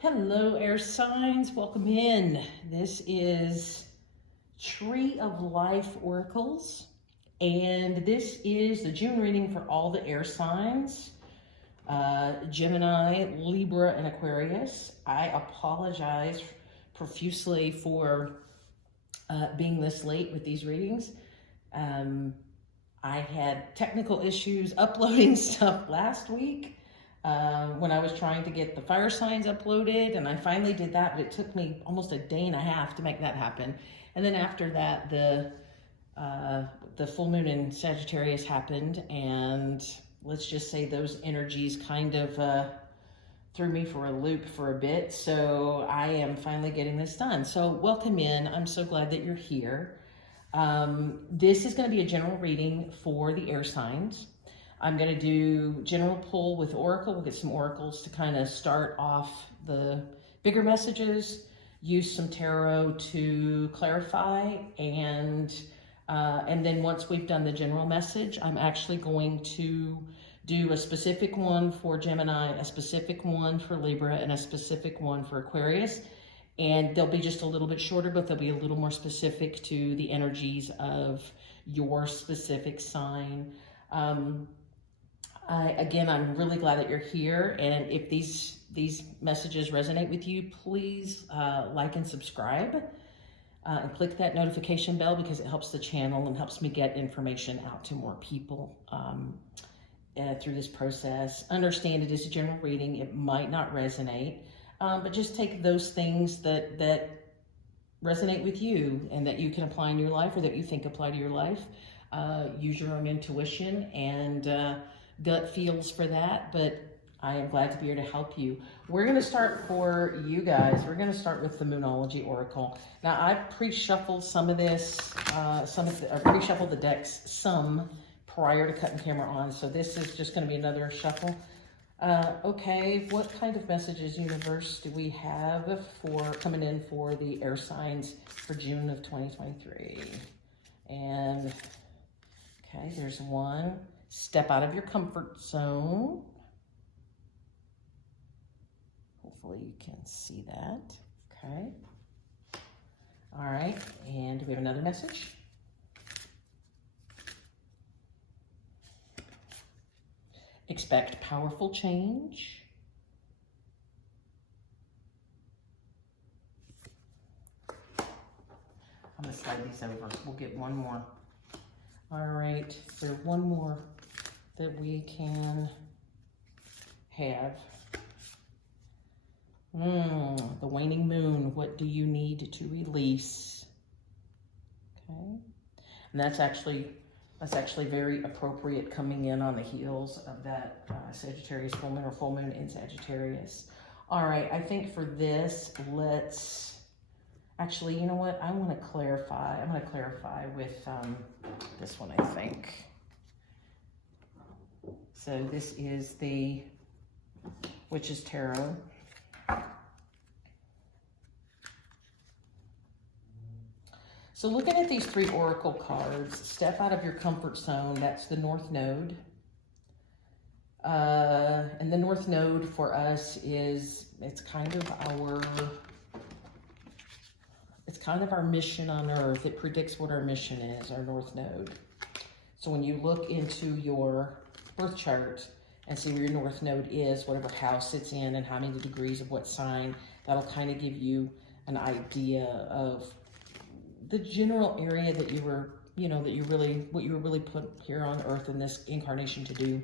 Hello, air signs. Welcome in. This is Tree of Life Oracles, and this is the June reading for all the air signs, Gemini, Libra, and Aquarius. I apologize profusely for being this late with these readings. I had technical issues uploading stuff last week. When I was trying to get the fire signs uploaded, and I finally did that, but it took me almost a day and a half to make that happen. And then after that, the full moon in Sagittarius happened, and let's just say those energies kind of threw me for a loop for a bit. So I am finally getting this done. So welcome in. I'm so glad that you're here. This is going to be a general reading for the air signs. I'm going to do general pull with Oracle. We'll get some oracles to kind of start off the bigger messages, use some tarot to clarify, and then once we've done the general message, I'm actually going to do a specific one for Gemini, a specific one for Libra, and a specific one for Aquarius. And they'll be just a little bit shorter, but they'll be a little more specific to the energies of your specific sign. Again, I'm really glad that you're here, and if these messages resonate with you, please like and subscribe, and click that notification bell, because it helps the channel and helps me get information out to more people through this process. Understand it is a general reading. It might not resonate, but just take those things that resonate with you and that you can apply in your life, or that you think apply to your life. Use your own intuition and gut feels for that, but I am glad to be here to help you. We're going to start for you guys. We're going to start with the Moonology Oracle. Now, I've pre-shuffled some of this, pre-shuffled the decks some prior to cutting camera on, so this is just going to be another shuffle. Okay, what kind of messages, universe, do we have for coming in for the air signs for June of 2023? And okay, there's one. Step out of your comfort zone. Hopefully you can see that. Okay. All right, and do we have another message? Expect powerful change. I'm going to slide these over. We'll get one more. All right, there's one more that we can have. The waning moon, what do you need to release? Okay, and that's actually very appropriate, coming in on the heels of that Sagittarius full moon, or full moon in Sagittarius. All right, I think for this, let's actually, you know what? I want to clarify. I'm going to clarify with this one, I think. So this is the Witch's Tarot. So looking at these three oracle cards, step out of your comfort zone. That's the North Node. And the North Node for us is, it's kind of our mission on Earth. It predicts what our mission is, our North Node. So when you look into your birth chart and see where your North Node is, whatever house it's in and how many degrees of what sign, that'll kind of give you an idea of the general area that you were, what you were really put here on Earth in this incarnation to do.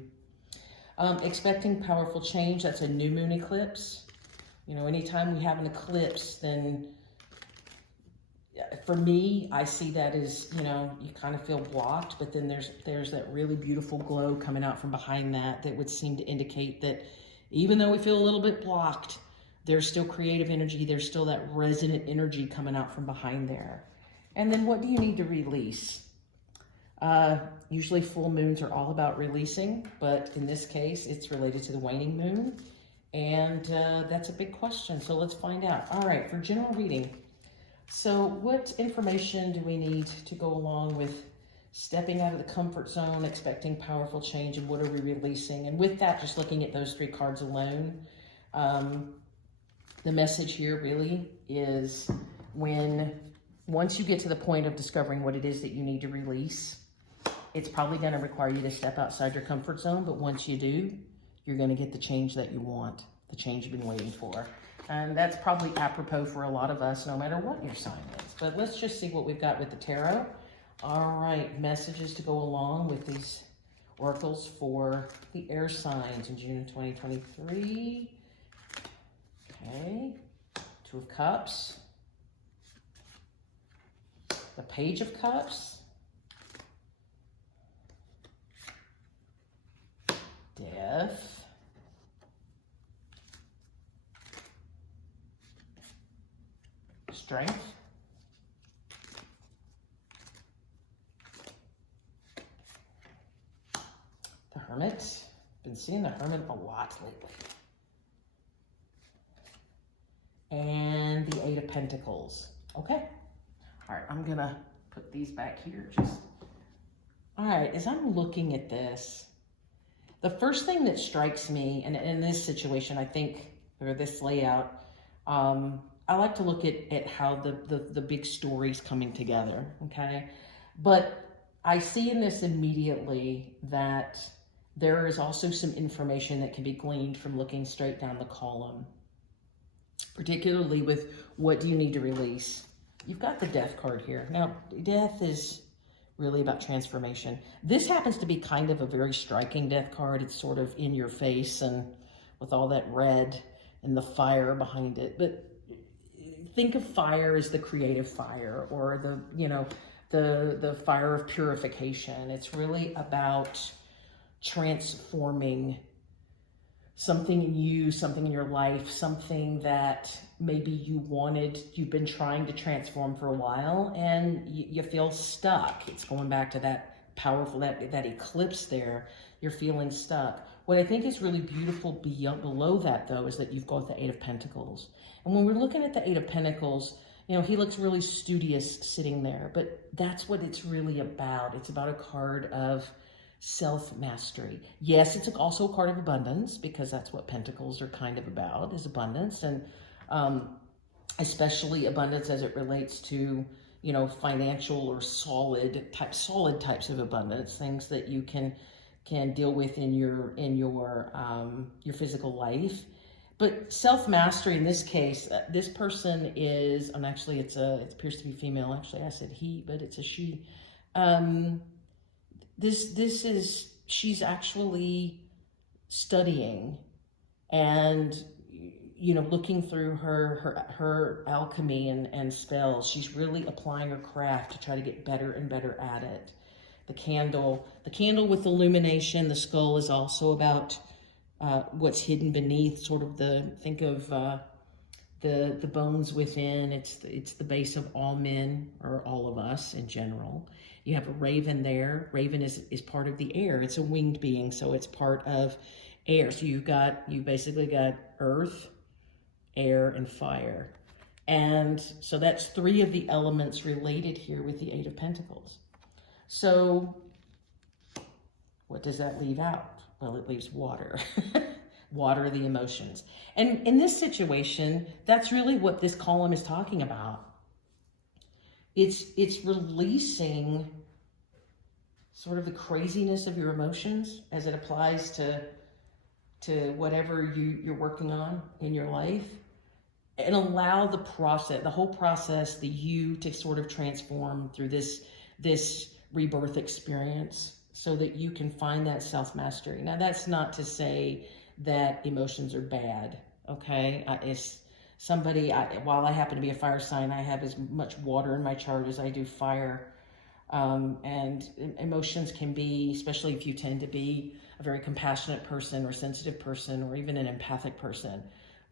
Expecting powerful change, that's a new moon eclipse. Anytime we have an eclipse, then for me, I see that as, you kind of feel blocked, but then there's that really beautiful glow coming out from behind that would seem to indicate that even though we feel a little bit blocked, there's still creative energy, there's still that resonant energy coming out from behind there. And then what do you need to release? Usually full moons are all about releasing, but in this case, it's related to the waning moon. And that's a big question, so let's find out. All right, for general reading. So what information do we need to go along with stepping out of the comfort zone, expecting powerful change, and what are we releasing? And with that, just looking at those three cards alone, The message here really is once you get to the point of discovering what it is that you need to release, it's probably going to require you to step outside your comfort zone. But once you do, you're going to get the change that you want, the change you've been waiting for. And that's probably apropos for a lot of us, no matter what your sign is. But let's just see what we've got with the tarot. All right, messages to go along with these oracles for the air signs in June 2023. Okay, Two of Cups, the Page of Cups, Death, Strength, the Hermit. Been seeing the Hermit a lot lately. And the Eight of Pentacles. Okay. All right, I'm gonna put these back here. All right, as I'm looking at this, the first thing that strikes me, and in this situation, I think, or this layout, I like to look at how the big story's coming together, okay? But I see in this immediately that there is also some information that can be gleaned from looking straight down the column, particularly with what do you need to release. You've got the Death card here. Now, Death is really about transformation. This happens to be kind of a very striking Death card. It's sort of in your face and with all that red and the fire behind it. But think of fire as the creative fire, or the fire of purification. It's really about transforming something in you, something in your life, something that maybe you've been trying to transform for a while, and you feel stuck. It's going back to that powerful, that eclipse there. You're feeling stuck. What I think is really beautiful below that, though, is that you've got the Eight of Pentacles. And when we're looking at the Eight of Pentacles, he looks really studious sitting there, but that's what it's really about. It's about a card of self-mastery. Yes, it's also a card of abundance, because that's what Pentacles are kind of about, is abundance, and especially abundance as it relates to, financial or solid types of abundance, things that you can deal with in your physical life. But self-mastery in this case, this person is, and actually it appears to be female. Actually, I said he, but it's a she. She's actually studying and, looking through her alchemy and spells. She's really applying her craft to try to get better and better at it. The candle with illumination, the skull, is also about what's hidden beneath, sort of think of the bones within. It's the base of all men, or all of us in general. You have a raven there. Raven is part of the air. It's a winged being, so it's part of air. So you basically got earth, air, and fire. And so that's three of the elements related here with the Eight of Pentacles. So what does that leave out? Well, it leaves water. Water, the emotions. And in this situation, that's really what this column is talking about. It's releasing sort of the craziness of your emotions as it applies to whatever you're working on in your life, and allow the whole process, you to sort of transform through this rebirth experience, so that you can find that self-mastery. Now, that's not to say that emotions are bad, okay? While I happen to be a fire sign, I have as much water in my chart as I do fire. And emotions can be, especially if you tend to be a very compassionate person or sensitive person, or even an empathic person,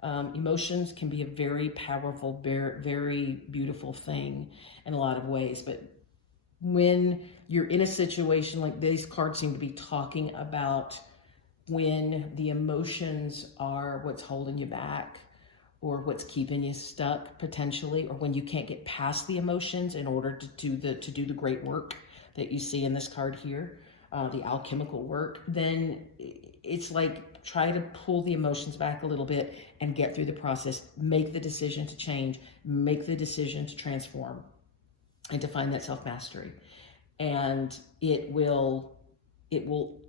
emotions can be a very powerful, very, very beautiful thing in a lot of ways. But when you're in a situation like these cards seem to be talking about, when the emotions are what's holding you back, or what's keeping you stuck potentially, or when you can't get past the emotions in order to do the great work that you see in this card here, the alchemical work, then it's like try to pull the emotions back a little bit and get through the process. Make the decision to change, make the decision to transform and to find that self-mastery. And it will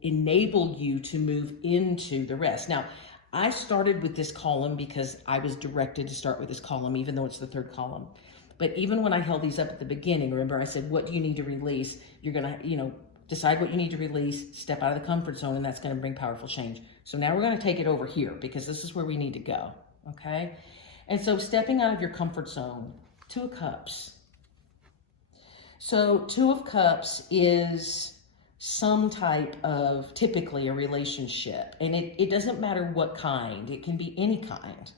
enable you to move into the rest. Now, I started with this column because I was directed to start with this column, even though it's the third column. But even when I held these up at the beginning, remember I said, what do you need to release? You're gonna, decide what you need to release, step out of the comfort zone, and that's gonna bring powerful change. So now we're gonna take it over here because this is where we need to go, okay? And so stepping out of your comfort zone, 2 of Cups. So 2 of Cups is some type of, typically a relationship. And it doesn't matter what kind, it can be any kind.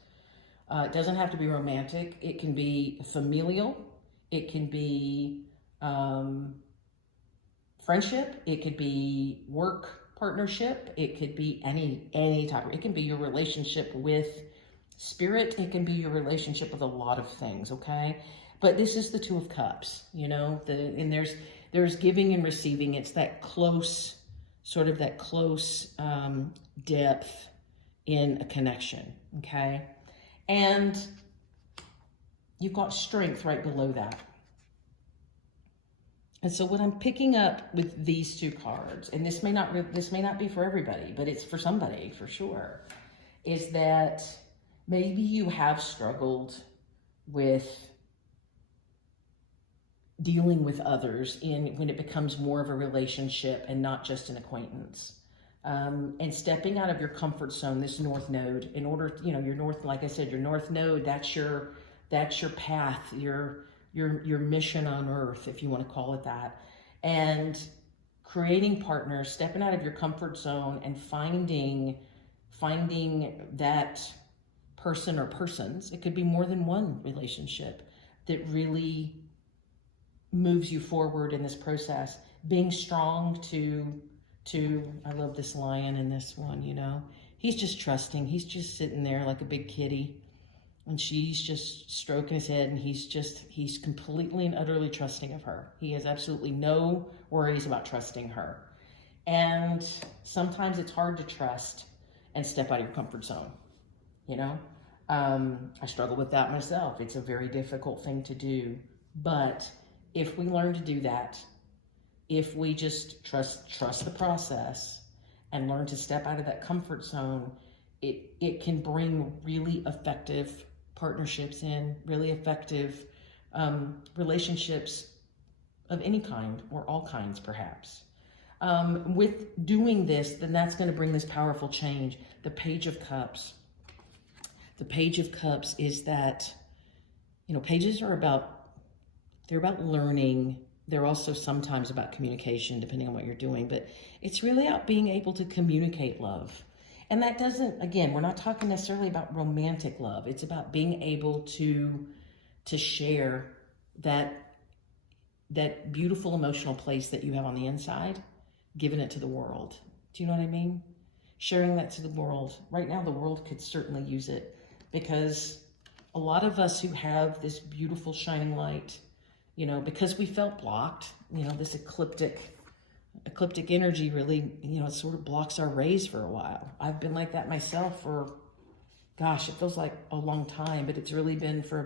It doesn't have to be romantic. It can be familial. It can be friendship. It could be work partnership. It could be any type. It can be your relationship with spirit. It can be your relationship with a lot of things, okay? But this is the 2 of Cups, and there's giving and receiving. It's that close, sort of that close depth in a connection, okay? And you've got strength right below that. And so what I'm picking up with these 2 cards, and this may not be for everybody, but it's for somebody for sure, is that maybe you have struggled with dealing with others when it becomes more of a relationship and not just an acquaintance. And stepping out of your comfort zone, this north node, in order, your north, like I said, your north node, that's your path, your mission on earth, if you want to call it that. And creating partners, stepping out of your comfort zone and finding that person or persons, it could be more than one relationship that really moves you forward in this process. Being strong to I love this lion in this one, he's just trusting. He's just sitting there like a big kitty, and she's just stroking his head, and he's completely and utterly trusting of her. He has absolutely no worries about trusting her. And sometimes it's hard to trust and step out of your comfort zone, I struggle with that myself. It's a very difficult thing to do, but if we learn to do that, if we just trust the process and learn to step out of that comfort zone, it can bring really effective partnerships in, really effective relationships of any kind, or all kinds perhaps. With doing this, then that's going to bring this powerful change. The Page of Cups. The Page of Cups is that, pages are about learning. They're also sometimes about communication, depending on what you're doing, but it's really about being able to communicate love. And that doesn't, again, we're not talking necessarily about romantic love. It's about being able to share that beautiful emotional place that you have on the inside, giving it to the world. Do you know what I mean? Sharing that to the world. Right now, the world could certainly use it, because a lot of us who have this beautiful shining light, because we felt blocked, this ecliptic energy really, it sort of blocks our rays for a while. I've been like that myself for, gosh, it feels like a long time, but it's really been for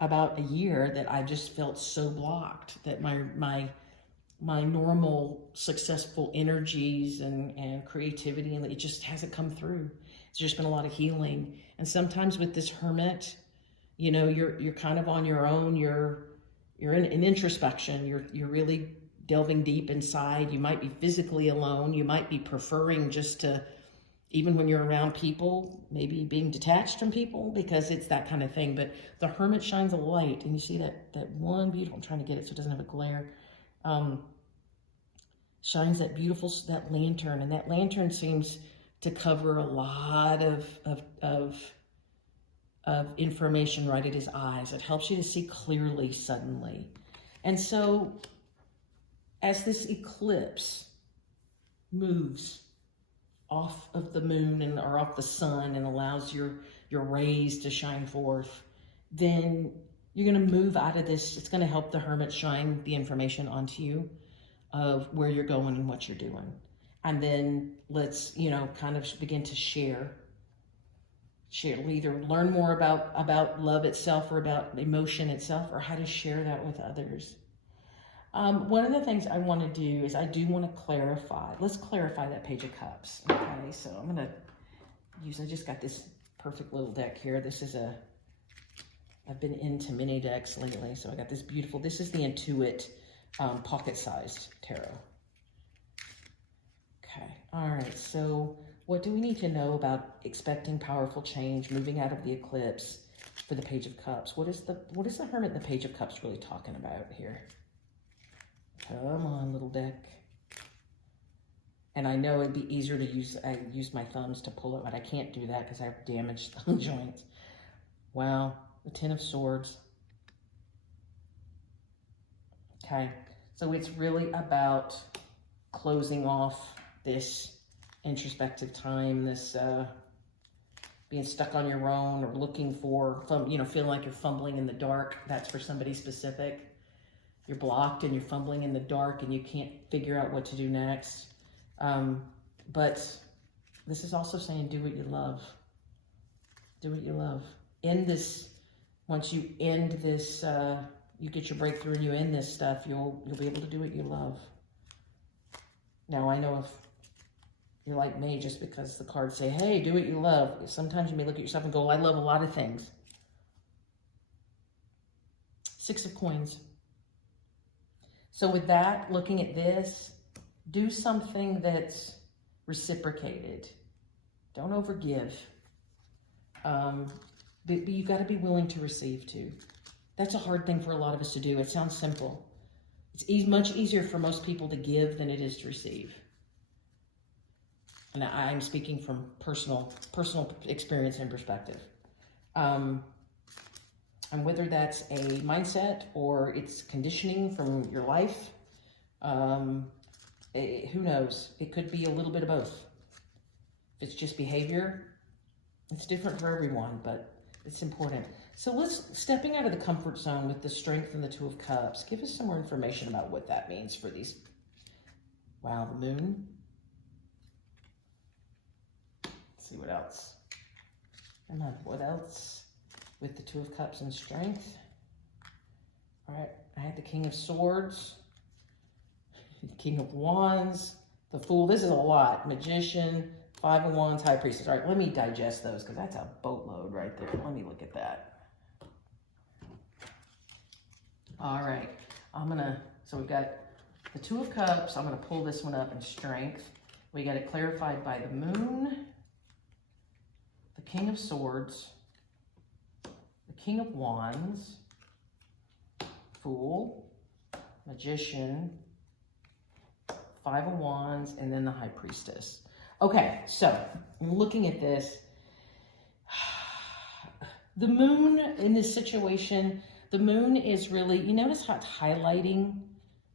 about a year that I just felt so blocked that my normal successful energies and creativity, and it just hasn't come through. It's just been a lot of healing. And sometimes with this Hermit, you're kind of on your own. You're in introspection. You're really delving deep inside. You might be physically alone. You might be preferring just to, even when you're around people, maybe being detached from people, because it's that kind of thing. But the Hermit shines a light, and you see that one beautiful, I'm trying to get it so it doesn't have a glare, shines that beautiful, that lantern, and that lantern seems to cover a lot of information right at his eyes. It helps you to see clearly suddenly. And so as this eclipse moves off of the moon or off the sun and allows your rays to shine forth, then you're going to move out of this. It's going to help the Hermit shine the information onto you of where you're going and what you're doing. And then let's, you know, kind of begin to share. Either learn more about love itself or about emotion itself, or how to share that with others. One of the things I want to do is I do want to clarify. Let's clarify that Page of Cups. Okay, so I'm going to use, I just got this perfect little deck here. This is I've been into mini decks lately. So I got this beautiful, this is the Intuit pocket-sized tarot. Okay, all right, so what do we need to know about expecting powerful change, moving out of the eclipse for the Page of Cups? What is the Hermit and the Page of Cups really talking about here? Come on, little deck. And I know it'd be easier to use, I use my thumbs to pull it, but I can't do that because I have damaged thumb joints. Wow, the Ten of Swords. Okay, so it's really about closing off this introspective time, this being stuck on your own or looking for, you know, feeling like you're fumbling in the dark. That's for somebody specific. You're blocked and you're fumbling in the dark and you can't figure out what to do next. But this is also saying, do what you love. Do what you love. End this, once you end this, you get your breakthrough and you end this stuff, you'll be able to do what you love. Now, I know if you're like me, just because the cards say, hey, do what you love, sometimes you may look at yourself and go, well, I love a lot of things. Six of Coins. So with that, looking at this, do something that's reciprocated. Don't overgive. But you got to be willing to receive too. That's a hard thing for a lot of us to do. It sounds simple. It's much easier for most people to give than it is to receive. And I'm speaking from personal experience and perspective. And whether that's a mindset or it's conditioning from your life, who knows? It could be a little bit of both. If it's just behavior, it's different for everyone, but it's important. So let's, stepping out of the comfort zone with the Strength and the Two of Cups, give us some more information about what that means for these. Wow, the Moon. Let's see what else. Come on, what else? With the Two of Cups and Strength. All right, I had the King of Swords, King of Wands, the Fool. This is a lot. Magician, Five of Wands, High Priestess. All right, let me digest those because that's a boatload right there. Let me look at that. All right, so we've got the Two of Cups. I'm gonna pull this one up in Strength. We got it clarified by the Moon, the King of Swords, King of Wands, Fool, Magician, Five of Wands, and then the High Priestess. Okay, so looking at this, the Moon in this situation, the Moon is really, you notice how it's highlighting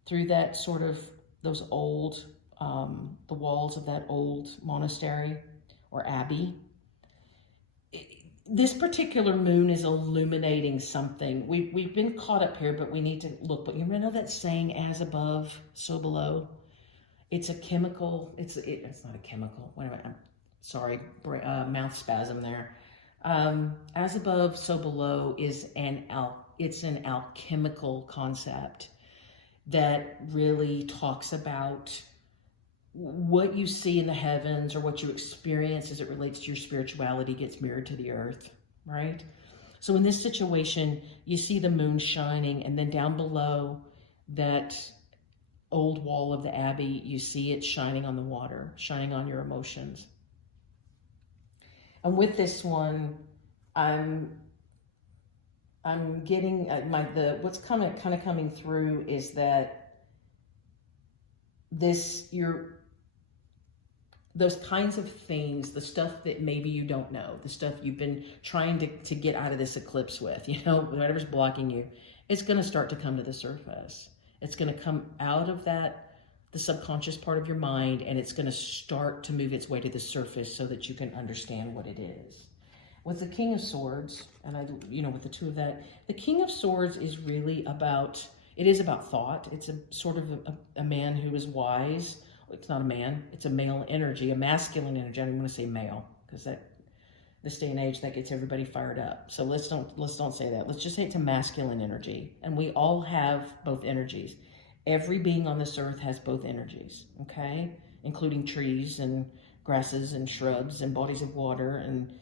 through that sort of, those old, the walls of that old monastery or abbey. This particular moon is illuminating something. We've been caught up here, but we need to look. But you know that saying, as above, so below? It's a chemical. It's not a chemical. Wait a minute. I'm sorry. Mouth spasm there. As above, so below is it's an alchemical concept that really talks about what you see in the heavens or what you experience as it relates to your spirituality gets mirrored to the earth, right? So in this situation, you see the moon shining, and then down below that old wall of the abbey, you see it shining on the water, shining on your emotions. And with this one, I'm getting what's kind of coming through is that those kinds of things, the stuff that maybe you don't know, the stuff you've been trying to get out of this eclipse with, you know, whatever's blocking you, it's going to start to come to the surface. It's going to come out of the subconscious part of your mind, and it's going to start to move its way to the surface so that you can understand what it is. With the King of Swords, and with the two of that, the King of Swords is really about, it is about thought. It's a sort of a man who is wise, it's not a man, it's a male energy, a masculine energy. I don't want to say male, because that, this day and age, that gets everybody fired up. So let's don't say that. Let's just say it's a masculine energy. And we all have both energies. Every being on this earth has both energies, okay? Including trees and grasses and shrubs and bodies of water and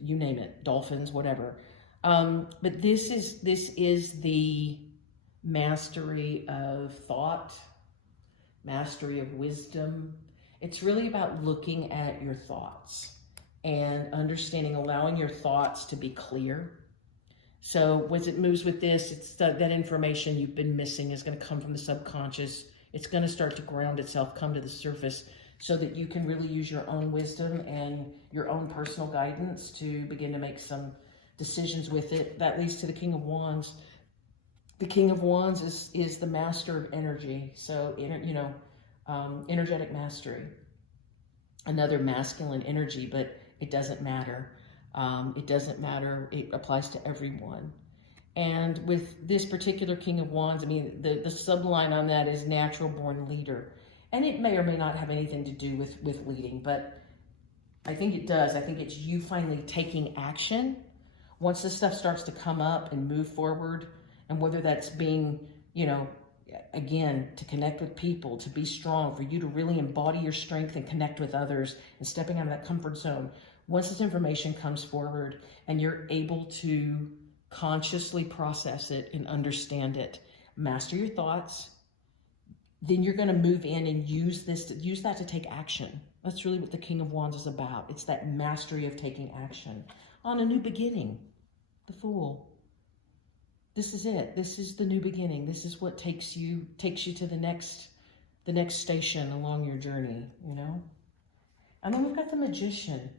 you name it, dolphins, whatever. But this is the mastery of thought, mastery of wisdom. It's really about looking at your thoughts and understanding, allowing your thoughts to be clear. So as it moves with this, it's that information you've been missing is going to come from the subconscious. It's going to start to ground itself, come to the surface, so that you can really use your own wisdom and your own personal guidance to begin to make some decisions with it. That leads to the King of Wands. The King of Wands is the master of energy. So, energetic mastery. Another masculine energy, but it doesn't matter. It doesn't matter. It applies to everyone. And with this particular King of Wands, I mean, the subline on that is natural born leader. And it may or may not have anything to do with leading, but I think it does. I think it's you finally taking action. Once this stuff starts to come up and move forward, and whether that's being, again, to connect with people, to be strong, for you to really embody your strength and connect with others and stepping out of that comfort zone. Once this information comes forward and you're able to consciously process it and understand it, master your thoughts, then you're going to move in and use that to take action. That's really what the King of Wands is about. It's that mastery of taking action on a new beginning. The Fool. This is it. This is the new beginning. This is what takes you to the next station along your journey, And then we've got the Magician.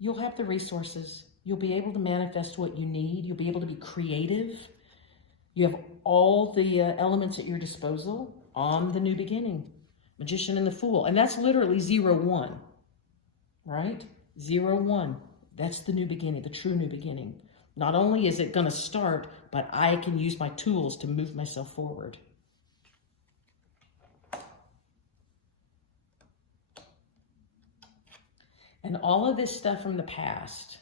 You'll have the resources. You'll be able to manifest what you need. You'll be able to be creative. You have all the elements at your disposal on the new beginning. Magician and the Fool. And that's literally 0-1, right? 0-1. That's the new beginning, the true new beginning. Not only is it going to start, but I can use my tools to move myself forward. And all of this stuff from the past,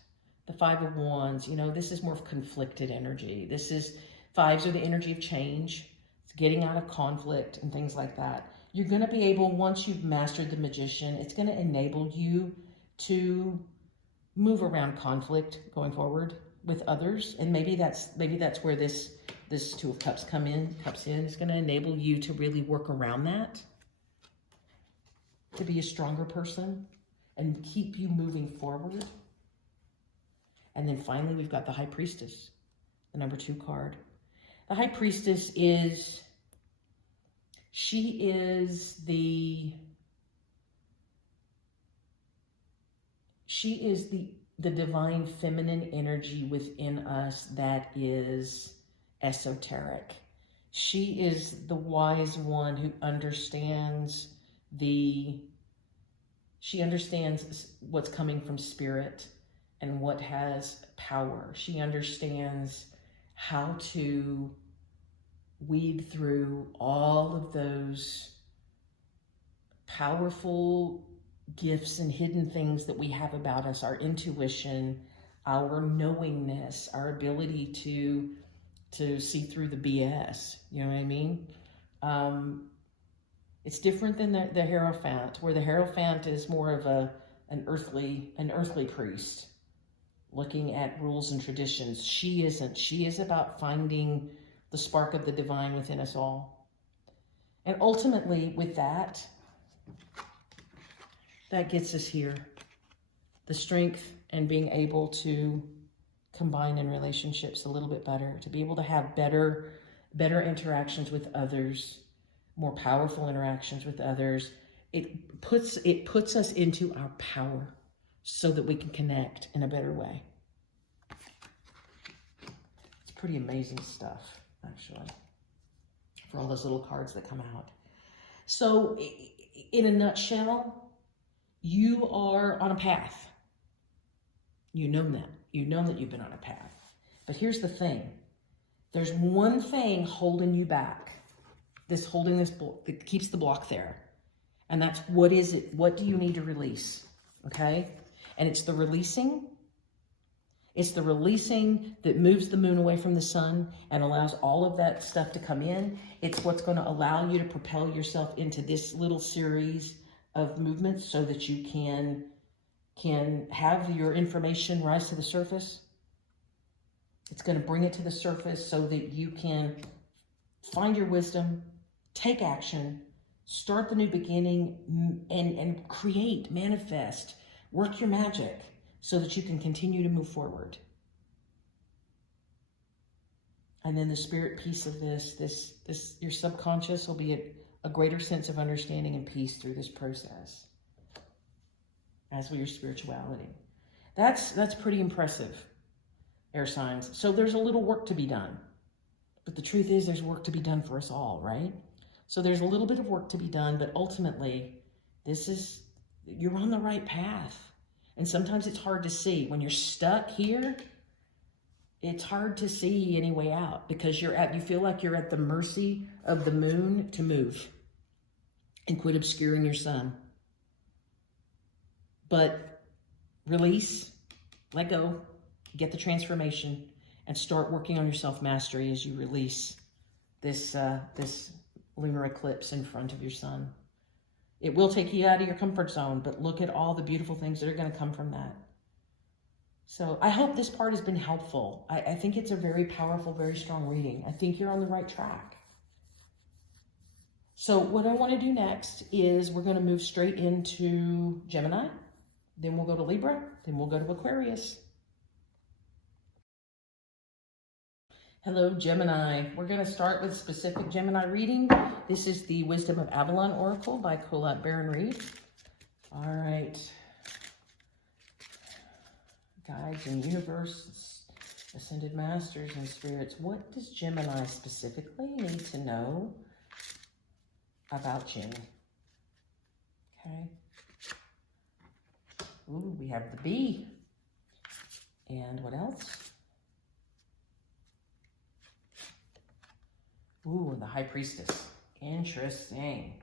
the Five of Wands, this is more of conflicted energy. Fives are the energy of change. It's getting out of conflict and things like that. You're going to be able, once you've mastered the Magician, it's going to enable you to move around conflict going forward with others. And maybe that's where this Two of Cups comes in. It's going to enable you to really work around that, to be a stronger person and keep you moving forward. And then finally, we've got the High Priestess, the number 2 card. The High Priestess is the divine feminine energy within us that is esoteric. She is the wise one who understands she understands what's coming from spirit and what has power. She understands how to weed through all of those powerful gifts and hidden things that we have about us, our intuition, our knowingness, our ability to see through the BS. You know what I mean? It's different than the Hierophant, where the Hierophant is more of an earthly priest looking at rules and traditions. She isn't. She is about finding the spark of the divine within us all. And ultimately, with that gets us here. The strength and being able to combine in relationships a little bit better, to be able to have better interactions with others, more powerful interactions with others. It puts us into our power so that we can connect in a better way. It's pretty amazing stuff, actually, for all those little cards that come out. So in a nutshell, you are on a path. You know that. You know that you've been on a path. But here's the thing. There's one thing holding you back. holding this, that keeps the block there. And that's, what is it? What do you need to release? Okay. And it's the releasing. It's the releasing that moves the moon away from the sun and allows all of that stuff to come in. It's what's going to allow you to propel yourself into this little series of movements so that you can have your information rise to the surface. It's going to bring it to the surface so that you can find your wisdom, take action, start the new beginning, and create, manifest, work your magic so that you can continue to move forward. And then the spirit piece of this, your subconscious will be a greater sense of understanding and peace through this process, as will your spirituality. That's pretty impressive, air signs. So there's a little work to be done. But the truth is, there's work to be done for us all, right? So there's a little bit of work to be done, but ultimately, you're on the right path. And sometimes it's hard to see. When you're stuck here, it's hard to see any way out because you feel like you're at the mercy of the moon to move and quit obscuring your sun. But release, let go, get the transformation, and start working on your self-mastery as you release this lunar eclipse in front of your sun. It will take you out of your comfort zone, but look at all the beautiful things that are going to come from that. So I hope this part has been helpful. I think it's a very powerful, very strong reading. I think you're on the right track. So what I want to do next is we're going to move straight into Gemini. Then we'll go to Libra. Then we'll go to Aquarius. Hello, Gemini. We're going to start with specific Gemini reading. This is the Wisdom of Avalon Oracle by Colette Baron-Reid. All right. Guides and universe, ascended masters and spirits. What does Gemini specifically need to know about June? Okay. Ooh, we have the bee. And what else? Ooh, the High Priestess. Interesting.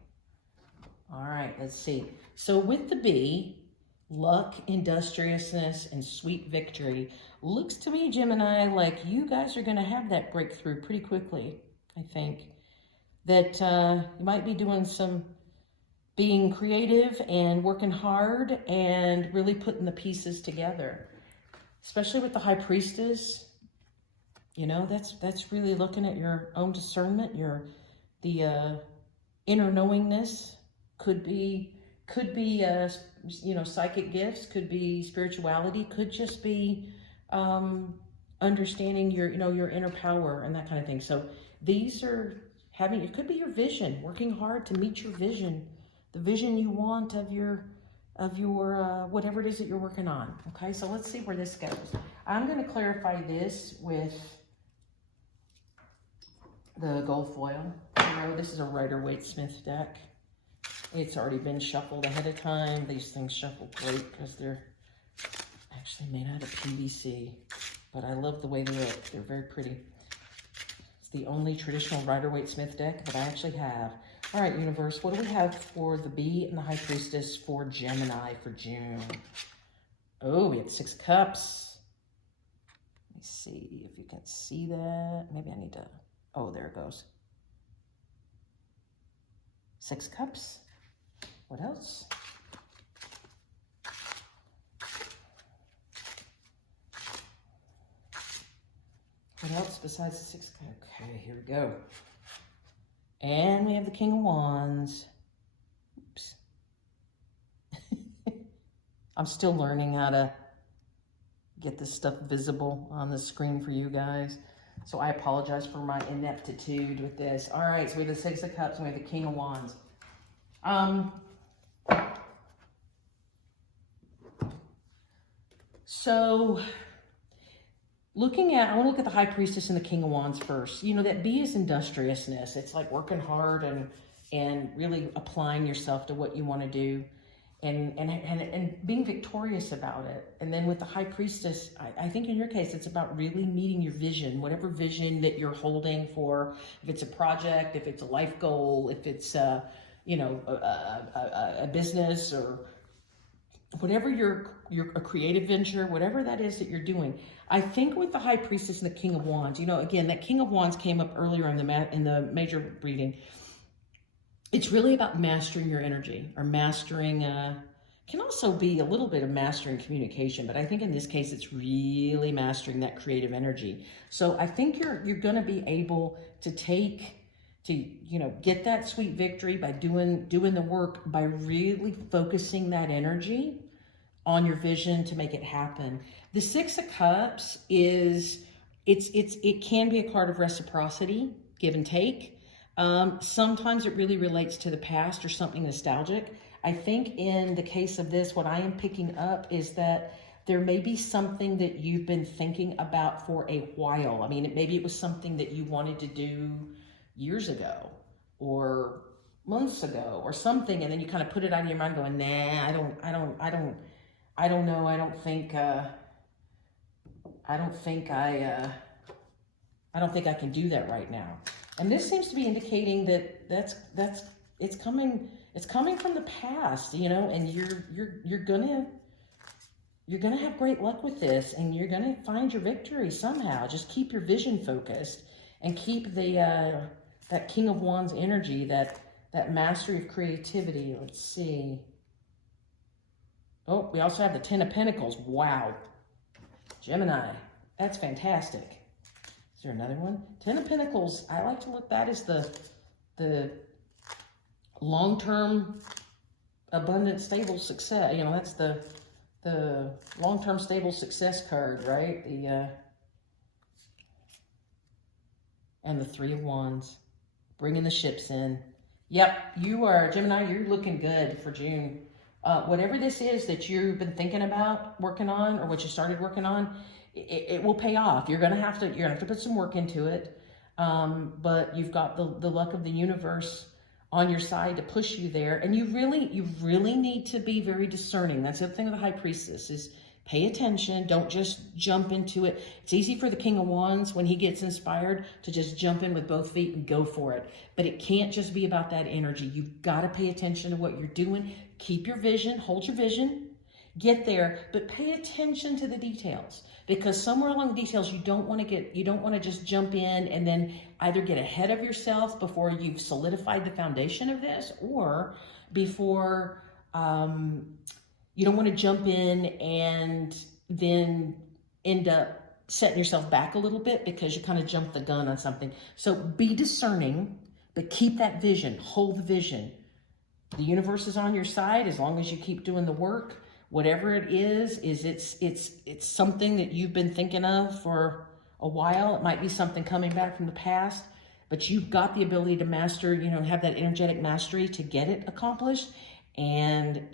All right, let's see. So with the bee, luck, industriousness, and sweet victory. Looks to me, Gemini, like you guys are going to have that breakthrough pretty quickly, I think. That you might be doing some being creative and working hard and really putting the pieces together. Especially with the High Priestess. You know, that's really looking at your own discernment, the inner knowingness. Could be you know, psychic gifts, could be spirituality, could just be understanding your inner power and that kind of thing. So these are it could be your vision, working hard to meet your vision, the vision you want of your whatever it is that you're working on. Okay, so let's see where this goes. I'm going to clarify this with the gold foil. You know, this is a Ryder Waite Smith deck. It's already been shuffled ahead of time. These things shuffle great because they're actually made out of PVC. But I love the way they look. They're very pretty. It's the only traditional Ryder Waite Smith deck that I actually have. All right, universe, what do we have for the bee and the High Priestess for Gemini for June? Oh, we have 6 cups. Let me see if you can see that. Maybe I need to... Oh, there it goes. 6 cups. What else? What else besides the 6 cups? Okay, here we go. And we have the King of Wands. Oops. I'm still learning how to get this stuff visible on the screen for you guys. So I apologize for my ineptitude with this. All right, so we have the 6 of Cups and we have the King of Wands. So looking at, I want to look at the High Priestess and the King of Wands first. You know, that bee is industriousness. It's like working hard and really applying yourself to what you want to do. and being victorious about it. And then with the High Priestess, I think in your case, it's about really meeting your vision, whatever vision that you're holding for, if it's a project, if it's a life goal, if it's a business, or whatever a creative venture, whatever that is that you're doing. I think with the High Priestess and the King of Wands, again, that King of Wands came up earlier in the major reading. It's really about mastering your energy, or mastering, can also be a little bit of mastering communication, but I think in this case, it's really mastering that creative energy. So I think you're going to be able to get that sweet victory by doing the work, by really focusing that energy on your vision to make it happen. The Six of Cups it can be a card of reciprocity, give and take. Sometimes it really relates to the past or something nostalgic. I think in the case of this, what I am picking up is that there may be something that you've been thinking about for a while. I mean, maybe it was something that you wanted to do years ago or months ago or something, and then you kind of put it out of your mind going, nah, I don't know. I don't think I can do that right now. And this seems to be indicating that it's coming from the past, and you're gonna have great luck with this, and you're gonna find your victory somehow. Just keep your vision focused and keep that King of Wands energy, that mastery of creativity. Let's see. Oh, we also have the Ten of Pentacles. Wow. Gemini. That's fantastic. Is there another one? Ten of Pentacles. I like to look that as the long-term abundant stable success. That's the long-term stable success card, right? And the Three of Wands. Bringing the ships in. Yep, you are, Gemini, you're looking good for June. Whatever this is that you've been thinking about working on, or what you started working on, it will pay off. You're gonna have to put some work into it, but you've got the luck of the universe on your side to push you there. And you really need to be very discerning. That's the other thing with the High Priestess is pay attention. Don't just jump into it. It's easy for the King of Wands when he gets inspired to just jump in with both feet and go for it. But it can't just be about that energy. You've got to pay attention to what you're doing. Keep your vision, hold your vision, get there, but pay attention to the details, because somewhere along the details, you don't want to just jump in and then either get ahead of yourself before you've solidified the foundation of this, or before, you don't want to jump in and then end up setting yourself back a little bit because you kind of jumped the gun on something. So be discerning, but keep that vision, hold the vision. The universe is on your side as long as you keep doing the work. Whatever it is it's something that you've been thinking of for a while. It might be something coming back from the past, but you've got the ability to master, have that energetic mastery to get it accomplished. And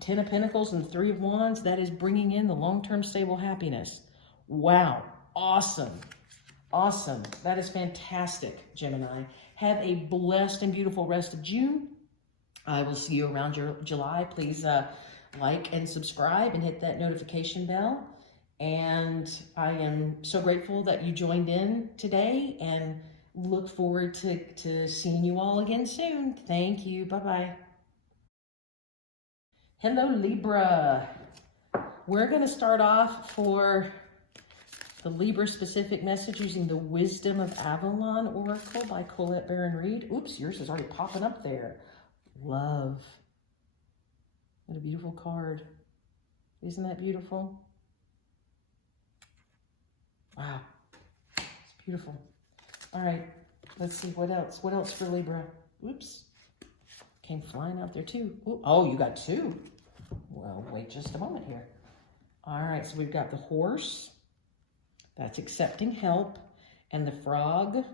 Ten of Pentacles and Three of Wands, that is bringing in the long-term stable happiness. Wow. Awesome. Awesome. That is fantastic, Gemini. Have a blessed and beautiful rest of June. I will see you around July. Please like and subscribe and hit that notification bell. And I am so grateful that you joined in today, and look forward to seeing you all again soon. Thank you. Bye-bye. Hello, Libra. We're going to start off for the Libra specific message using the Wisdom of Avalon Oracle by Colette Baron-Reid. Oops, yours is already popping up there. Love. What a beautiful card. Isn't that beautiful? Wow. It's beautiful. All right. Let's see what else. What else for Libra? Oops. Came flying out there too. Ooh, oh, you got two. Well, wait just a moment here. All right. So we've got the Horse. That's accepting help. And the Frog,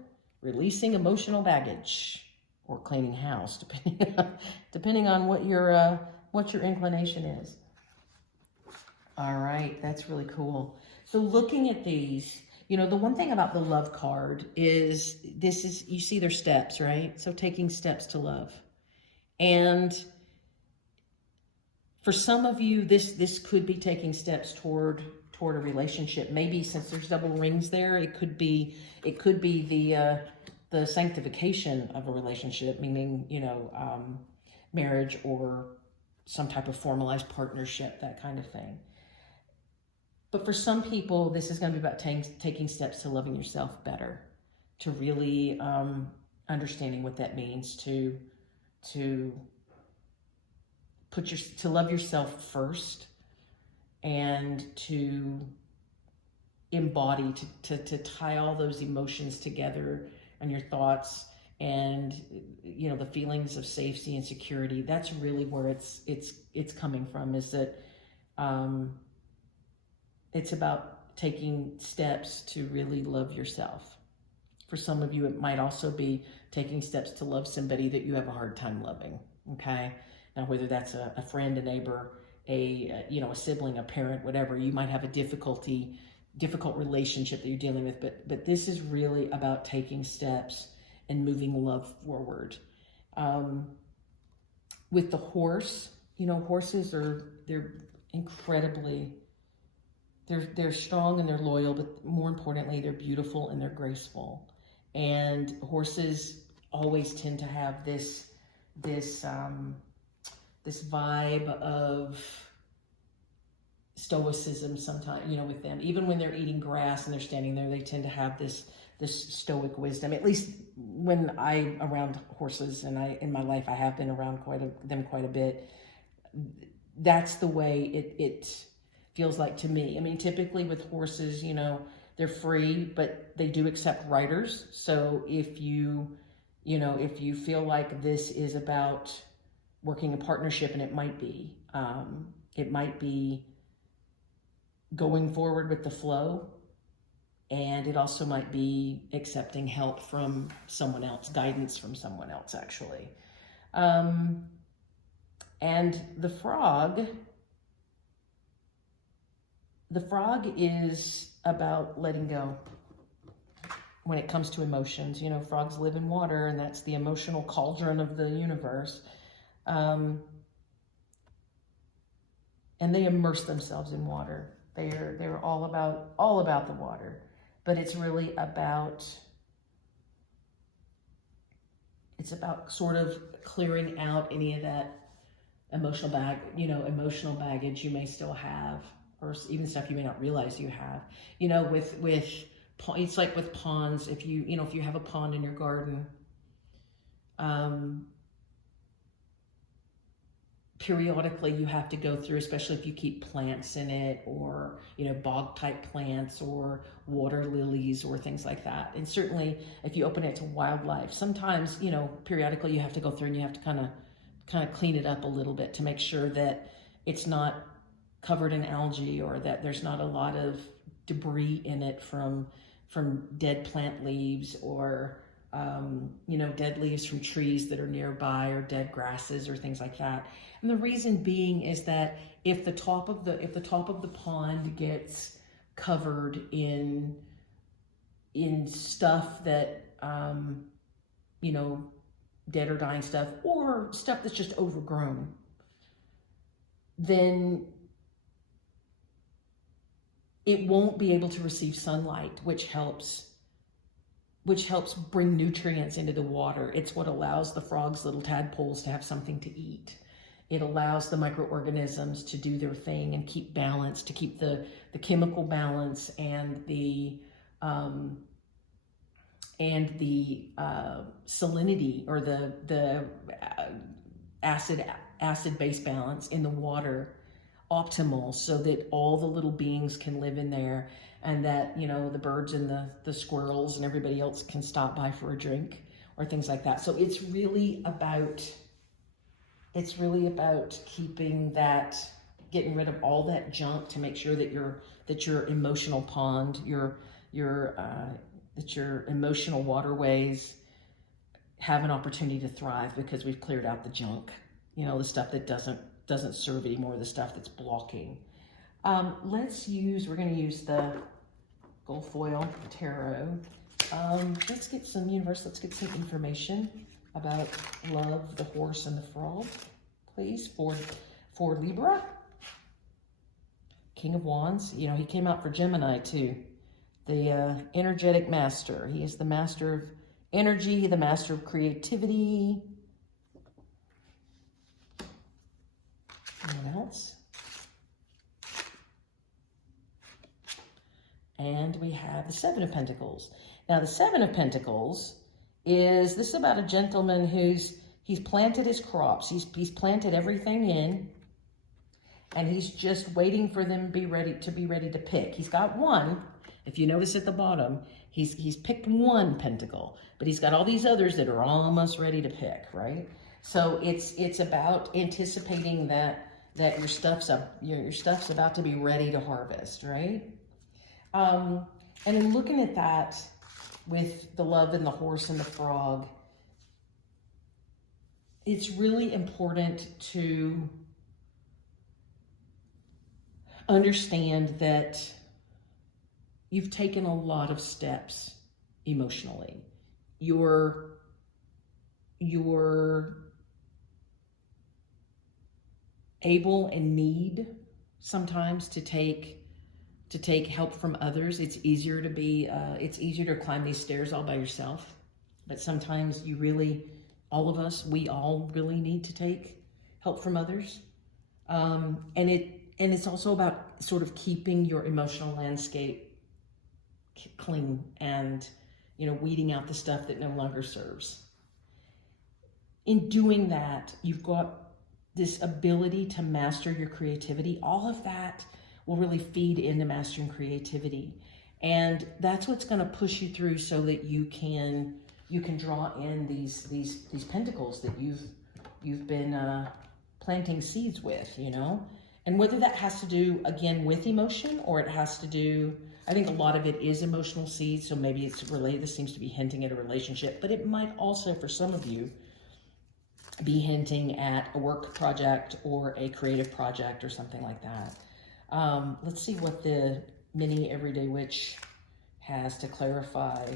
releasing emotional baggage. Or cleaning house, depending on what your inclination is. All right, that's really cool. So looking at these, the one thing about the love card is you see their steps, right? So taking steps to love. And For some of you, this could be taking steps toward a relationship. Maybe since there's double rings there, it could be the sanctification of a relationship, meaning, you know, marriage or some type of formalized partnership, that kind of thing. But for some people, this is going to be about taking steps to loving yourself better, to really understanding what that means, to love yourself first, and to embody, to tie all those emotions together and your thoughts and, you know, the feelings of safety and security. That's really where it's coming from, is that it's about taking steps to really love yourself. For some of you, it might also be taking steps to love somebody that you have a hard time loving, okay? Now, whether that's a friend, a neighbor, a sibling, a parent, whatever, you might have a difficult relationship that you're dealing with, but this is really about taking steps and moving love forward. With the horse, you know, horses they're incredibly, they're strong and they're loyal, but more importantly, they're beautiful and they're graceful. And horses always tend to have this vibe of stoicism sometimes, you know, with them. Even when they're eating grass and they're standing there, they tend to have this stoic wisdom. At least when I'm around horses, and in my life I have been around them quite a bit. That's the way it feels like to me. I mean, typically with horses, you know, they're free, but they do accept riders. So if you feel like this is about working a partnership, and it might be going forward with the flow, and it also might be accepting help from someone else, guidance from someone else, actually. And the frog is about letting go when it comes to emotions. You know, frogs live in water, and that's the emotional cauldron of the universe. And they immerse themselves in water. They're all about the water, but it's really about sort of clearing out any of that emotional baggage you may still have, or even stuff you may not realize you have. You know, it's like with ponds. If you have a pond in your garden, periodically you have to go through, especially if you keep plants in it, or, you know, bog type plants or water lilies or things like that. And certainly if you open it to wildlife, sometimes, you know, periodically you have to go through and you have to kind of clean it up a little bit to make sure that it's not covered in algae, or that there's not a lot of debris in it from dead plant leaves, or dead leaves from trees that are nearby, or dead grasses or things like that. And the reason being is that if the top of the pond gets covered in stuff that dead or dying stuff, or stuff that's just overgrown, then it won't be able to receive sunlight, which helps bring nutrients into the water. It's what allows the frogs, little tadpoles, to have something to eat. It allows the microorganisms to do their thing and keep balance, to keep the chemical balance and the salinity, or the acid-base balance in the water optimal, so that all the little beings can live in there, and that, you know, the birds and the squirrels and everybody else can stop by for a drink or things like that. So it's really about getting rid of all that junk to make sure that your emotional pond, that your emotional waterways have an opportunity to thrive, because we've cleared out the junk, you know, the stuff that doesn't serve anymore, the stuff that's blocking. We're going to use the gold foil tarot. Let's get some information about love, the horse, and the frog, please, for for Libra, King of Wands. You know, he came out for Gemini too. The energetic master. He is the master of energy, the master of creativity. What else? And we have the Seven of Pentacles. Now, the Seven of Pentacles this is about a gentleman he's planted his crops. He's planted everything in, and he's just waiting for them to be ready to pick. He's got one. If you notice at the bottom, he's picked one pentacle, but he's got all these others that are almost ready to pick, right? So it's about anticipating that your stuff's about to be ready to harvest, right? And in looking at that with the love and the horse and the frog, it's really important to understand that you've taken a lot of steps emotionally. You're able and need sometimes to take help from others. It's easier to climb these stairs all by yourself, but sometimes we all really need to take help from others. And it's also about sort of keeping your emotional landscape clean and, weeding out the stuff that no longer serves. In doing that, you've got this ability to master your creativity. All of that will really feed into mastering creativity. And that's what's going to push you through so that you can draw in these pentacles that you've been planting seeds with, And whether that has to do, again, with emotion, or it has to do, I think a lot of it is emotional seeds, so maybe it's related. This seems to be hinting at a relationship, but it might also, for some of you, be hinting at a work project or a creative project or something like that. Let's see what the mini Everyday Witch has to clarify.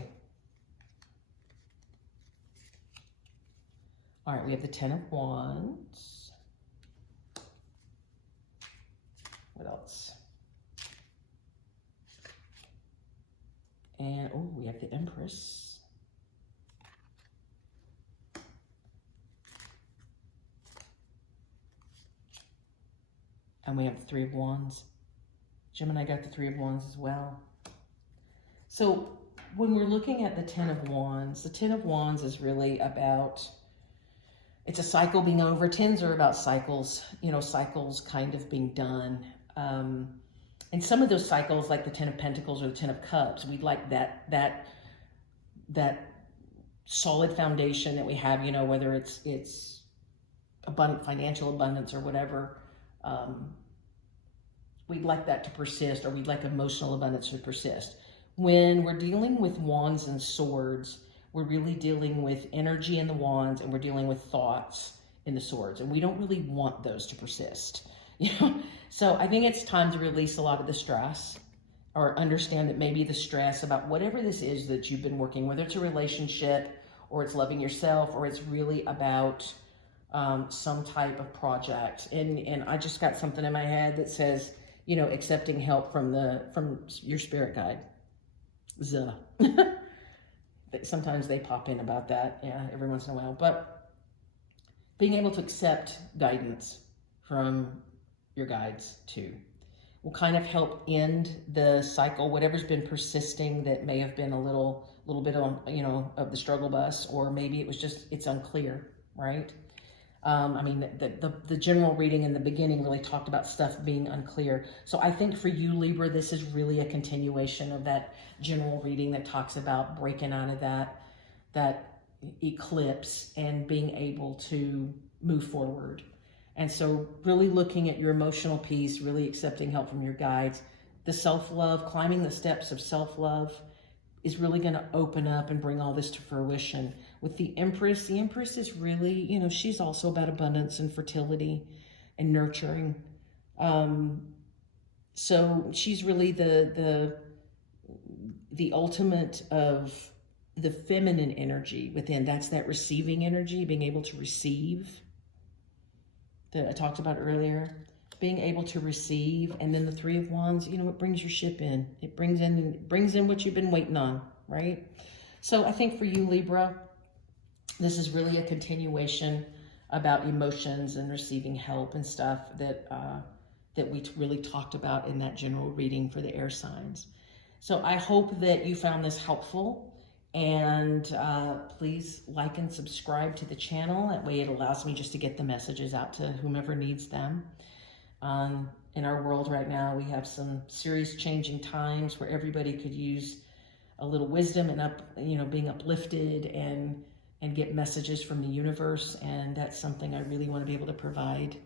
All right, we have the Ten of Wands. What else? And, we have the Empress. And we have the Three of Wands. Gemini got the Three of Wands as well. So when we're looking at the Ten of Wands is really about, it's a cycle being over. Tens are about cycles, cycles kind of being done. And some of those cycles, like the Ten of Pentacles or the Ten of Cups, we'd like that solid foundation that we have, whether it's abundant financial abundance or whatever. We'd like that to persist, or we'd like emotional abundance to persist. When we're dealing with wands and swords, we're really dealing with energy in the wands, and we're dealing with thoughts in the swords, and we don't really want those to persist. So I think it's time to release a lot of the stress, or understand that maybe the stress about whatever this is that you've been working, whether it's a relationship or it's loving yourself, or it's really about some type of project. And I just got something in my head that says, accepting help from your spirit guide. Sometimes they pop in about that, every once in a while. But being able to accept guidance from your guides too will kind of help end the cycle, whatever's been persisting that may have been a little bit on, of the struggle bus, or maybe it was just, it's unclear, right? The general reading in the beginning really talked about stuff being unclear. So I think for you, Libra, this is really a continuation of that general reading that talks about breaking out of that eclipse and being able to move forward. And so really looking at your emotional piece, really accepting help from your guides, the self-love, climbing the steps of self-love is really going to open up and bring all this to fruition. With the Empress is really, she's also about abundance and fertility and nurturing. So she's really the ultimate of the feminine energy within. That's that receiving energy, being able to receive that I talked about earlier, being able to receive, and then the Three of Wands, you know, it brings your ship in. It brings in what you've been waiting on, right? So I think for you, Libra, this is really a continuation about emotions and receiving help and stuff that that we really talked about in that general reading for the air signs. So I hope that you found this helpful, and please like and subscribe to the channel. That way it allows me just to get the messages out to whomever needs them. In our world right now, we have some serious changing times where everybody could use a little wisdom and being uplifted and get messages from the universe. And that's something I really want to be able to provide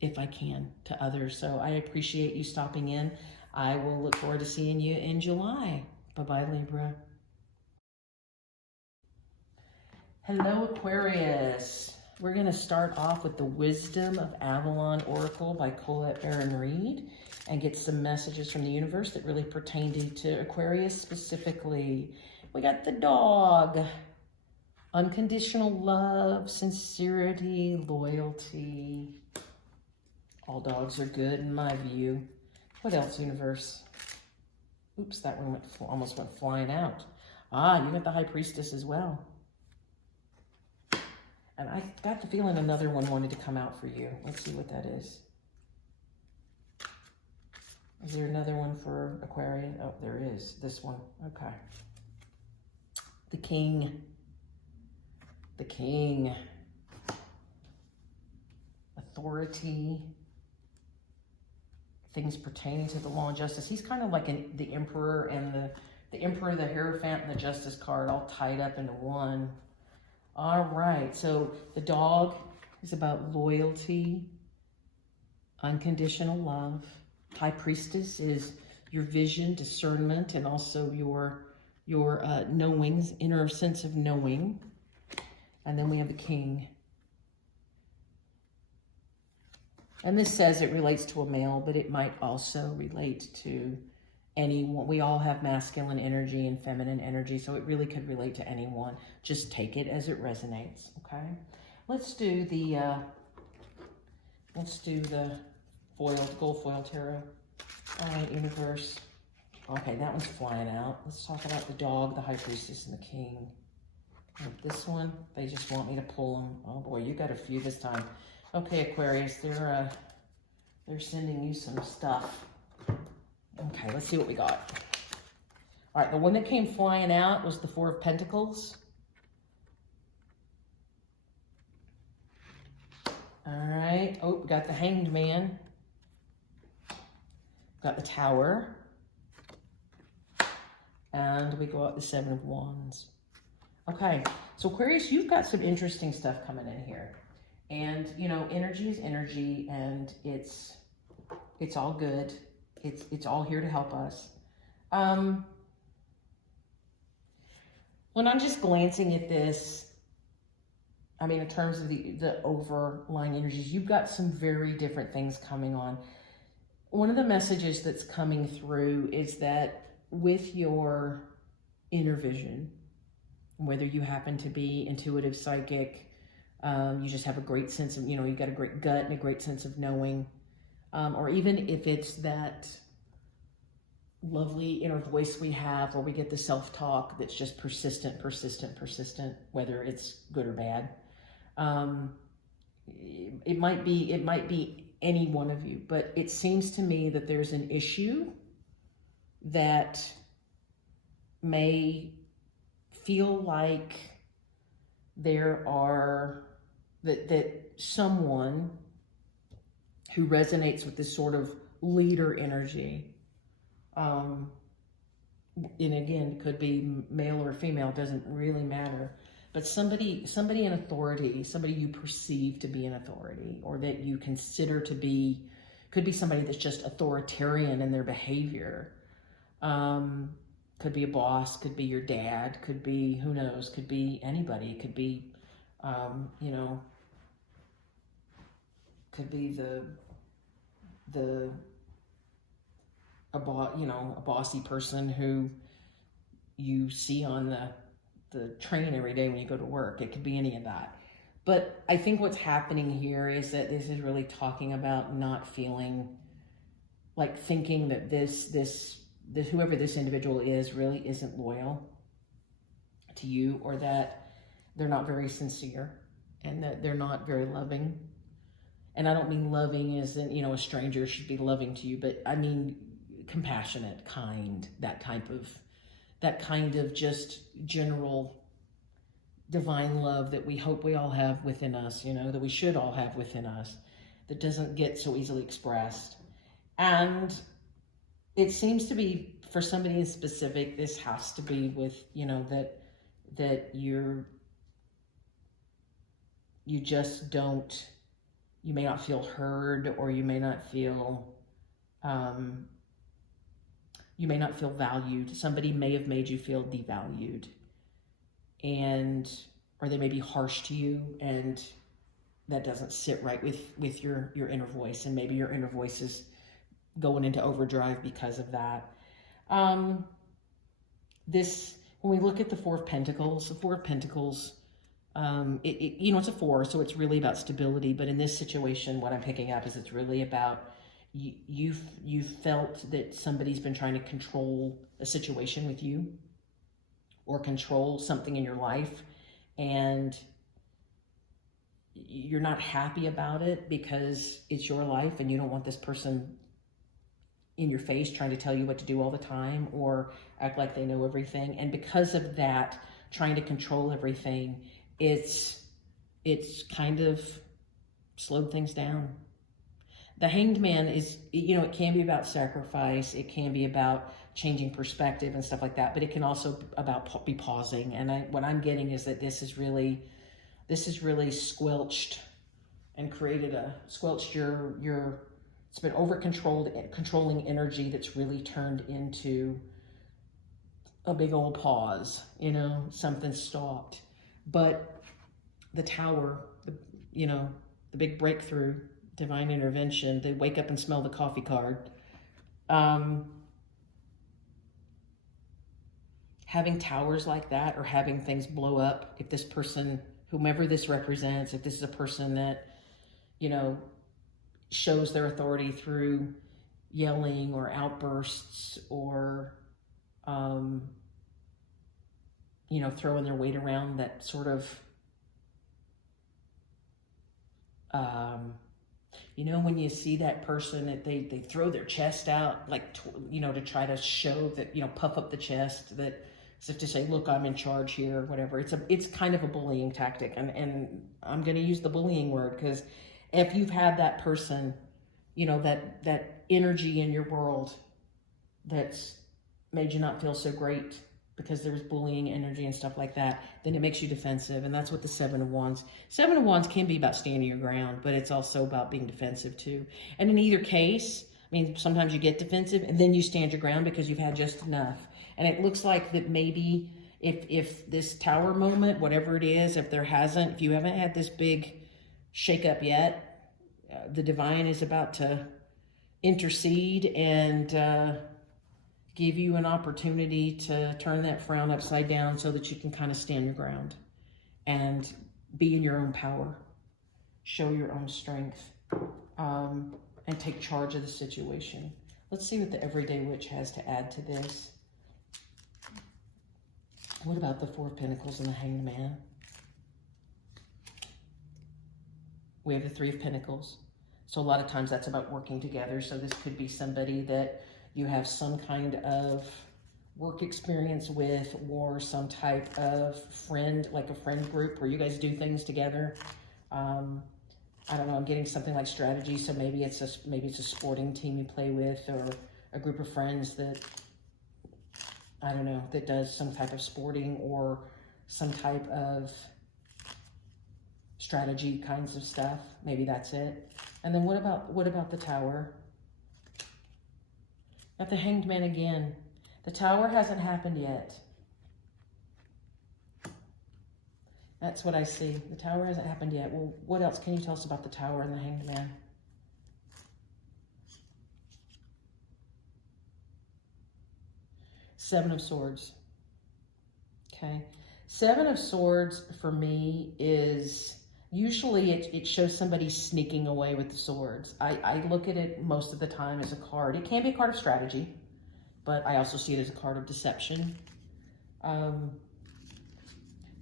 if I can to others. So I appreciate you stopping in. I will look forward to seeing you in July. Bye-bye, Libra. Hello, Aquarius. We're going to start off with the Wisdom of Avalon Oracle by Colette Baron-Reid and get some messages from the universe that really pertain to Aquarius specifically. We got the dog. Unconditional love, sincerity, loyalty. All dogs are good in my view. What else, universe? Oops, that one almost went flying out. Ah, you got the High Priestess as well. And I got the feeling another one wanted to come out for you. Let's see what that is. Is there another one for Aquarius? Oh, there is. This one. Okay. The King. The King. Authority. Things pertaining to the law and justice. He's kind of like the Emperor and the Emperor, the Hierophant, and the Justice card all tied up into one. All right, so the dog is about loyalty, unconditional love. High Priestess is your vision, discernment, and also your knowings, inner sense of knowing. And then we have the King. And this says it relates to a male, but it might also relate to anyone. We all have masculine energy and feminine energy, so it really could relate to anyone. Just take it as it resonates, okay? Let's do the gold foil tarot. All right, universe. Okay, that one's flying out. Let's talk about the dog, the High Priestess, and the King. And this one, they just want me to pull them. Oh boy, you got a few this time. Okay, Aquarius, they're sending you some stuff. Okay, let's see what we got. All right, the one that came flying out was the Four of Pentacles. All right. Oh, we got the Hanged Man. Got the Tower. And we got the Seven of Wands. Okay, so Aquarius, you've got some interesting stuff coming in here. And, you know, energy is energy, and it's all good. It's all here to help us. When I'm just glancing at this, I mean, in terms of the overlying energies, you've got some very different things coming on. One of the messages that's coming through is that with your inner vision, whether you happen to be intuitive, psychic, you just have a great sense of, you've got a great gut and a great sense of knowing, or even if it's that lovely inner voice we have where we get the self-talk that's just persistent, whether it's good or bad. It might be any one of you, but it seems to me that there's an issue that may feel like that someone who resonates with this sort of leader energy, and again, could be male or female, doesn't really matter, but somebody in authority, somebody you perceive to be an authority, or that you consider to be, could be somebody that's just authoritarian in their behavior. Could be a boss, could be your dad, could be, who knows, could be anybody, could be, could be a bossy person who you see on the train every day when you go to work. It could be any of that. But I think what's happening here is that this is really talking about not feeling like, thinking that this whoever this individual is really isn't loyal to you, or that they're not very sincere, and that they're not very loving. And I don't mean loving as in, a stranger should be loving to you, but I mean compassionate, kind, that kind of just general divine love that we hope we all have within us, that we should all have within us, that doesn't get so easily expressed. And it seems to be, for somebody in specific, this has to be with, that you just don't, you may not feel heard, or you may not feel valued. Somebody may have made you feel devalued, or they may be harsh to you, and that doesn't sit right with your inner voice, and maybe your inner voice is going into overdrive because of that. When we look at the Four of Pentacles, it's a 4, so it's really about stability. But in this situation, what I'm picking up is it's really about you felt that somebody's been trying to control a situation with you, or control something in your life, and you're not happy about it because it's your life and you don't want this person in your face trying to tell you what to do all the time, or act like they know everything. And because of that, trying to control everything, it's kind of slowed things down. The Hanged Man is, it can be about sacrifice, it can be about changing perspective and stuff like that, but it can also be pausing. And what I'm getting is that this is really squelched and squelched your it's been controlling energy that's really turned into a big old pause, something stopped. But the Tower, the big breakthrough, divine intervention, they wake up and smell the coffee card. Having towers like that, or having things blow up, if this person, whomever this represents, if this is a person that, shows their authority through yelling or outbursts, or, throwing their weight around, that sort of, when you see that person, that they throw their chest out, like, to try to show that, puff up the chest, that, as if to say, look, I'm in charge here, whatever. It's kind of a bullying tactic. And I'm going to use the bullying word, because if you've had that person, that energy in your world that's made you not feel so great because there was bullying energy and stuff like that, then it makes you defensive. And that's what the Seven of Wands. Seven of Wands can be about standing your ground, but it's also about being defensive too. And in either case, sometimes you get defensive and then you stand your ground because you've had just enough. And it looks like that maybe if this Tower moment, whatever it is, if you haven't had this big shake-up yet, the divine is about to intercede and give you an opportunity to turn that frown upside down, so that you can kind of stand your ground and be in your own power, show your own strength, and take charge of the situation. Let's see what the Everyday Witch has to add to this. What about the Four of Pentacles and the Hanged Man? We have the Three of Pentacles. So a lot of times that's about working together. So this could be somebody that you have some kind of work experience with, or some type of friend, like a friend group where you guys do things together. I don't know, I'm getting something like strategy. So maybe it's a sporting team you play with, or a group of friends that, I don't know, that does some type of sporting or some type of strategy kinds of stuff. Maybe that's it. And then what about the Tower? Got the Hanged Man again. The Tower hasn't happened yet. That's what I see. The Tower hasn't happened yet. Well, what else can you tell us about the Tower and the Hanged Man? Seven of Swords. Okay. Seven of Swords for me is Usually it shows somebody sneaking away with the swords. I look at it most of the time as a card. It can be a card of strategy, but I also see it as a card of deception.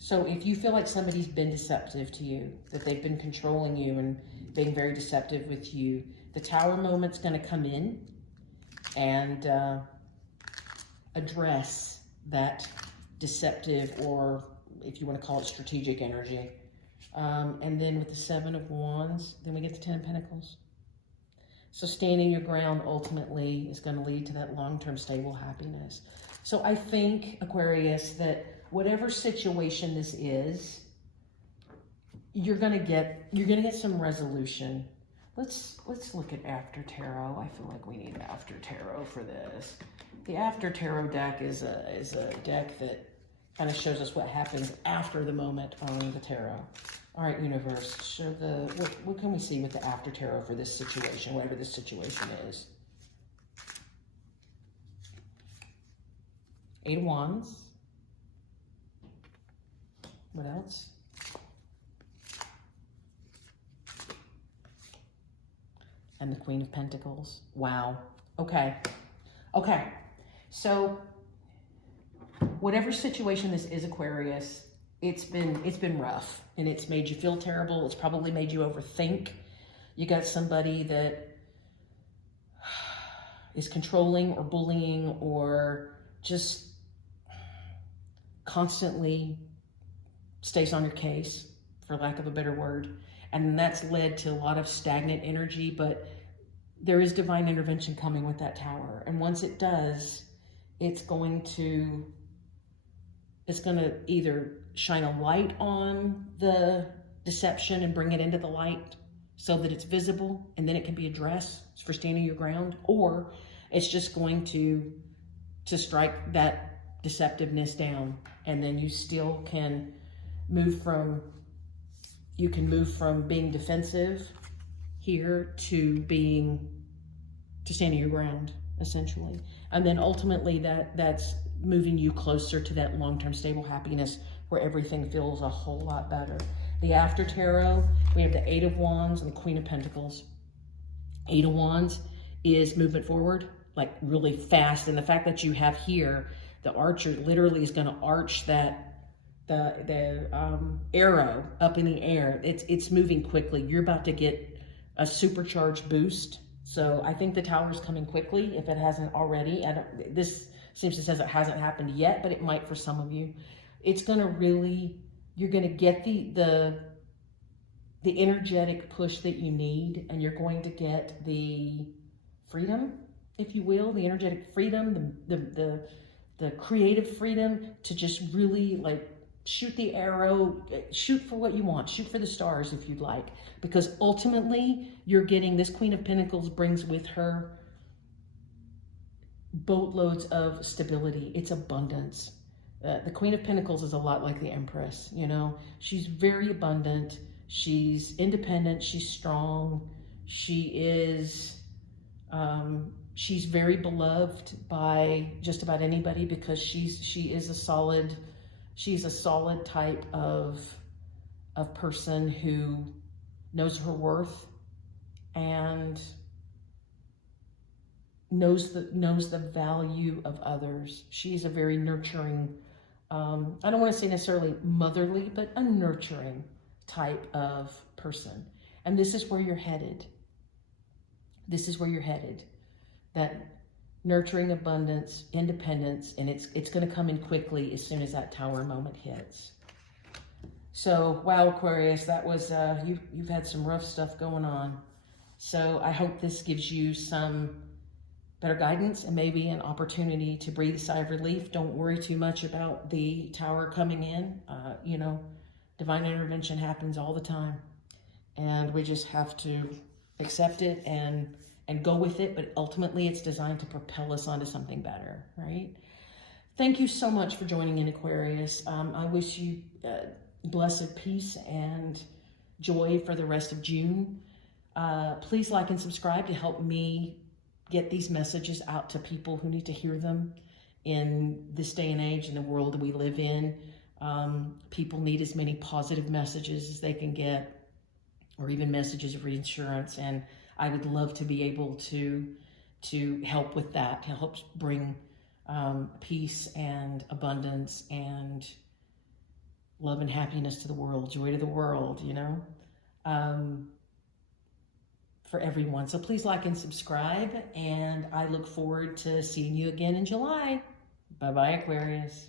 So if you feel like somebody's been deceptive to you, that they've been controlling you and being very deceptive with you, the Tower moment's going to come in and address that deceptive, or if you want to call it strategic energy. And then with the Seven of Wands, then we get the Ten of Pentacles. So standing your ground ultimately is going to lead to that long-term stable happiness. So I think, Aquarius, that whatever situation this is, you're gonna get some resolution. Let's look at After Tarot. I feel like we need After Tarot for this. The After Tarot deck is a deck that kind of shows us what happens after the moment on the tarot. All right, universe, show what can we see with the After Tarot for this situation, whatever this situation is. Eight of Wands. What else? And the Queen of Pentacles. Wow. Okay. Okay. So whatever situation this is, Aquarius, it's been rough, and it's made you feel terrible. It's probably made you overthink. You got somebody that is controlling or bullying or just constantly stays on your case, for lack of a better word. And that's led to a lot of stagnant energy, but there is divine intervention coming with that Tower. And once it does, it's going to either shine a light on the deception and bring it into the light so that it's visible, and then it can be addressed for standing your ground, or it's just going to strike that deceptiveness down, and then you still can move from being defensive here to standing your ground, essentially. And then ultimately that's moving you closer to that long-term stable happiness where everything feels a whole lot better. The After Tarot, we have the Eight of Wands and the Queen of Pentacles. Eight of Wands is movement forward, like really fast. And the fact that you have here, the archer literally is going to arch that the arrow up in the air. It's moving quickly. You're about to get a supercharged boost. So I think the Tower's coming quickly if it hasn't already. This seems to says it hasn't happened yet, but it might for some of you. It's going to really, you're going to get the energetic push that you need, and you're going to get the freedom, if you will, the energetic freedom, the creative freedom to just really like shoot the arrow, shoot for what you want, shoot for the stars if you'd like, because ultimately you're getting, this Queen of Pentacles brings with her boatloads of stability. It's abundance. The Queen of Pentacles is a lot like the Empress, you know. She's very abundant. She's independent. She's strong. She is, she's very beloved by just about anybody because she's a solid type of person who knows her worth and knows the value of others. She's a very nurturing, I don't want to say necessarily motherly, but a nurturing type of person. And this is where you're headed. This is where you're headed. That nurturing abundance, independence, and it's going to come in quickly as soon as that Tower moment hits. So, wow, Aquarius, that was, you've had some rough stuff going on. So I hope this gives you some better guidance and maybe an opportunity to breathe a sigh of relief. Don't worry too much about the Tower coming in. You know, divine intervention happens all the time, and we just have to accept it and go with it. But ultimately, it's designed to propel us onto something better, right? Thank you so much for joining in, Aquarius. I wish you blessed peace and joy for the rest of June. Please like and subscribe to help me get these messages out to people who need to hear them in this day and age, in the world that we live in. People need as many positive messages as they can get. or even messages of reinsurance. And I would love to be able to help with that, to help bring peace and abundance and love and happiness to the world, joy to the world, you know, for everyone. So please like and subscribe, and I look forward to seeing you again in July. Bye-bye, Aquarius.